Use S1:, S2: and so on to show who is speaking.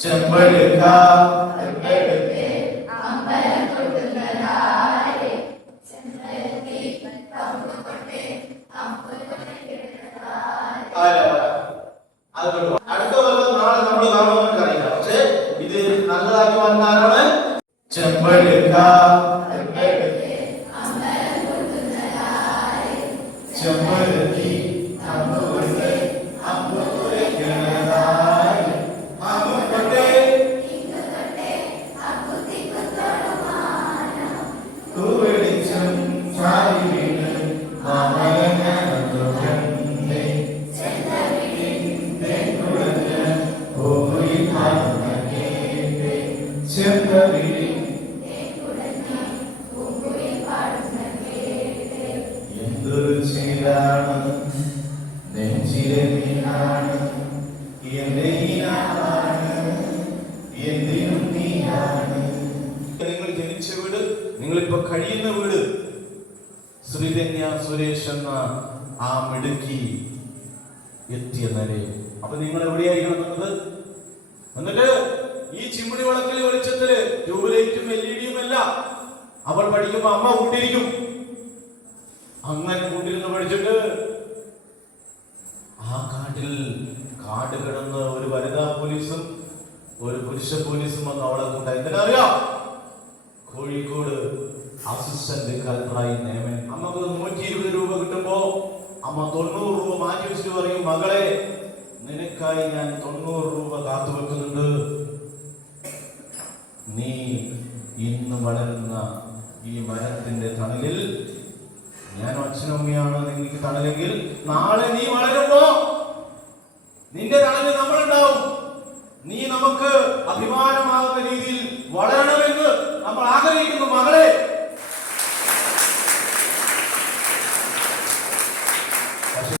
S1: ചെമ്പഴുക്ക അതുകൊണ്ട് അടുത്ത കൊല്ലം നാളെ നമ്മൾ കാണുമെന്ന് അറിയില്ല പക്ഷേ ഇത് നല്ലതാക്കി വന്നാലാണ് ചെമ്പഴുക്ക ചെമ്പഴുക്കി അമ്പുകൊണ്ട് ചേരാണ് നെഞ്ചിലെ നീനാണ് എന്റെ നീയാണ്. നിങ്ങൾ ജനിച്ച വീട് നിങ്ങളിപ്പോ കഴിയുന്ന വീട്. ശ്രീധന്യ സുരേഷ് എന്ന ആ മിടുക്കി എത്തിയ നിലയിൽ. അപ്പൊ നിങ്ങൾ എവിടെയായിരിക്കണം എന്നത് എന്നിട്ട് ഈ ചിമ്മിണി വിളക്കിലെ വെളിച്ചത്തിൽ ട്യൂബ്ലൈറ്റും എൽ ഇ ഡിയും എല്ലാം അവൾ പഠിക്കുമ്പോ അമ്മ കൂട്ടിയിരിക്കും അങ്ങനെ കൂട്ടിരുന്ന് പഠിച്ചിട്ട് ആ കാട്ടിൽ കാട് കിടന്ന് ഒരു വനിതാ പോലീസും ഒരു പുരുഷ പോലീസും വന്ന് അവളെ കൂട്ട എന്തിനറിയാം കോഴിക്കോട് അസിസ്റ്റന്റ് കളക്ടറായി നിയമൻ അമ്മയ്ക്ക് നൂറ്റി ഇരുപത് രൂപ കിട്ടുമ്പോ അമ്മ തൊണ്ണൂറ് രൂപ മാറ്റി വെച്ചിട്ട് പറയും മകളെ നിനക്കായി ഞാൻ തൊണ്ണൂറ് രൂപ കാത്തു വെക്കുന്നുണ്ട്. നീ ഇന്ന് വളരുന്ന ഈ മരത്തിന്റെ തണലിൽ ഞാൻ അച്ഛനും അമ്മയാണ് നിനക്ക് തണലെങ്കിൽ നാളെ നീ വളരുമ്പോ നിന്റെ തണലിൽ നമ്മളുണ്ടാവും. നീ നമുക്ക് അഭിമാനമാകുന്ന രീതിയിൽ